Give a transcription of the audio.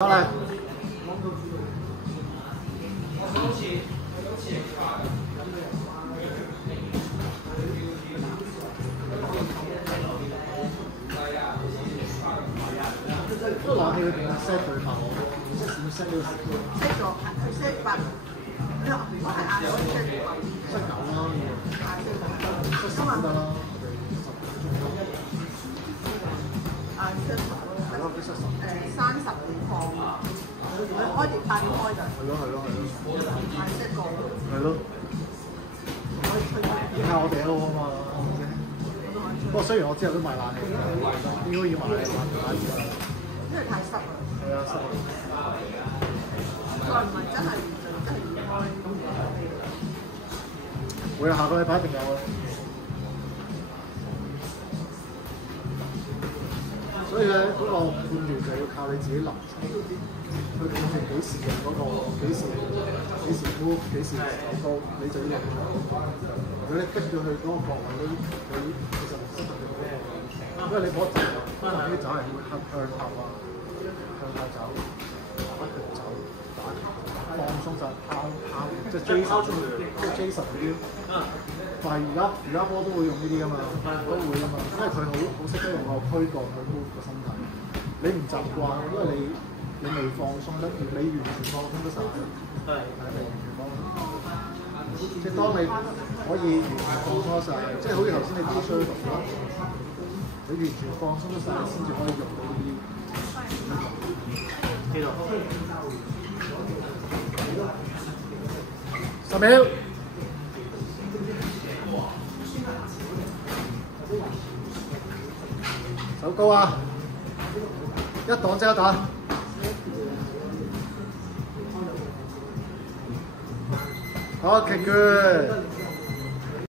好嚟，都冷氣裏邊 set 佢發我，即係點 set 呢個 set 咗，佢 set 八，我係晏咗 set set 9啦，set 10都得啦，set 10係咯，set 10。30點放，佢開碟8點開㗎。係咯，係 set 過。係咯。可以吹睇下我哋咯啊嘛，不過雖然我之後都買冷氣，應該要買冷氣啦。因為太濕啦。係啊，濕。再唔係真係要開。會啊，下個禮拜一定有啊。所以咧，嗰個判斷就要靠你自己臨場去判斷幾時嘅嗰個幾時 move 幾時走高，你就要臨場。如果你逼到去嗰個角位，你其實唔適合用嗰個，因為你嗰陣啲走係會向後啊，向後走，打拳走，放鬆就拋，即係 Jason 嗰啲。但係而家波都會用呢啲㗎嘛，都會㗎嘛，因為佢好識得用個軀幹去 move 個身體。你唔習慣，因為你未放鬆得，你完全放鬆得晒，係未完全放鬆。即係當你可以完全放鬆得晒，即係好似頭先你啲 shoulder 咁，你完全放鬆得晒，先至可以用到呢啲。幾多？10秒。手高啊！一檔即刻打。好，kick good。